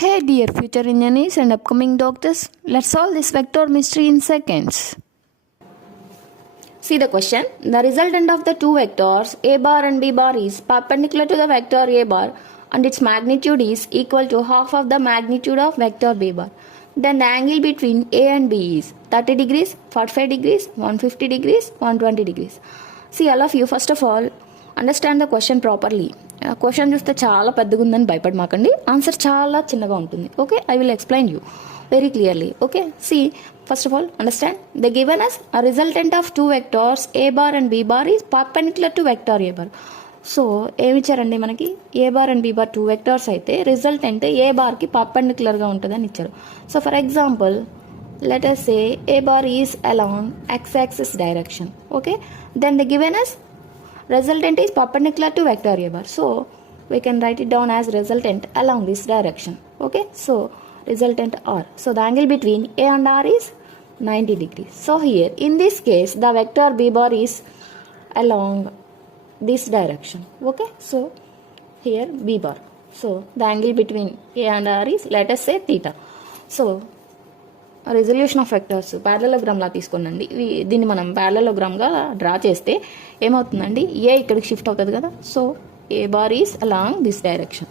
Hey dear future engineers and upcoming doctors, let's solve this vector mystery in seconds. See the question. The resultant of the two vectors a bar and b bar is perpendicular to the vector a bar and its magnitude is equal to half of the magnitude of vector b bar. Then the angle between a and b is 30 degrees, 45 degrees, 150 degrees, 120 degrees. See all of you, first of all, understand the question properly. Question చూస్తే చాలా పెద్దగా ఉందని భయపడమాకండి, answer చాలా చిన్నగా ఉంటుంది. Okay, I will explain you very clearly. Okay, see first of all understand the given as a resultant of two vectors A bar and B bar is perpendicular to vector A bar. So ఏమిచ్చారండి మనకి, A bar and B bar two vectors అయితే resultant A బార్కి పర్పెండిక్యులర్గా ఉంటుందని ఇచ్చారు. So for example let us say a bar is along x-axis direction. Okay, then the given as resultant is perpendicular to vector a bar, so we can write it down as resultant along this direction. Okay, so resultant r, so the angle between a and r is 90 degrees. So here in this case the vector b bar is along this direction. Okay, so here b bar, so the angle between a and r is, let us say, theta. So resolution of vectors ప్యారలలోగ్రామ్లా తీసుకోండి. దీన్ని మనం ప్యారలలోగ్రామ్గా draw చేస్తే ఏమవుతుందండి, ఏ ఇక్కడికి shift అవుతుంది కదా. So a bar is along this direction.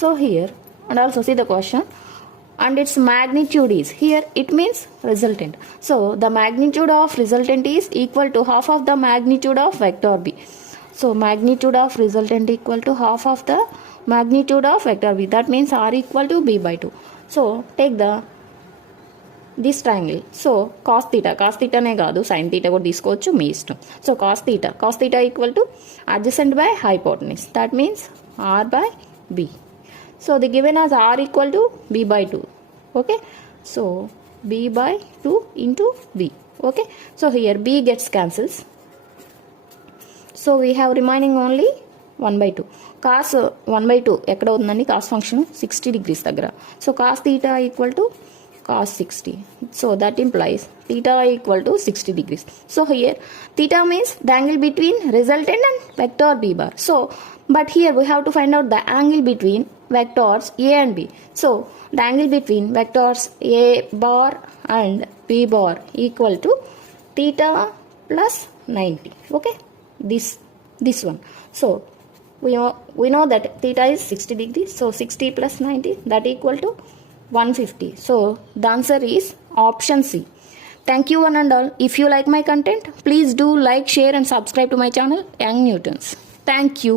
So here and also see the question and its magnitude is, here it means resultant, so the magnitude of resultant is equal to half of the magnitude of vector b. So magnitude of resultant equal to half of the magnitude of vector b, that means r equal to b by 2. So take this triangle, so cos theta నే కాదు sin theta కూడా తీసుకోవచ్చు, మీ ఇష్టం. So cos theta equal to adjacent by hypotenuse, that means r by b. So the given as r equal to b by 2. Okay, so b by 2 into b. Okay, so here b gets cancels, so we have remaining only 1 by 2. cos 1 by 2 ఎక్కడ ఉందండి, cos function 60 degrees దగ్గర. So cos theta equal to cos 60, so that implies theta equal to 60 degrees. So here theta means the angle between resultant and vector b bar. So but here we have to find out the angle between vectors a and b. So the angle between vectors a bar and b bar equal to theta plus 90. Okay, this one. So we know that theta is 60 degrees, so 60 plus 90, that equal to 150. So the answer is option C. Thank you one and all. If you like my content, please do like, share and subscribe to my channel Young Newtons. Thank you.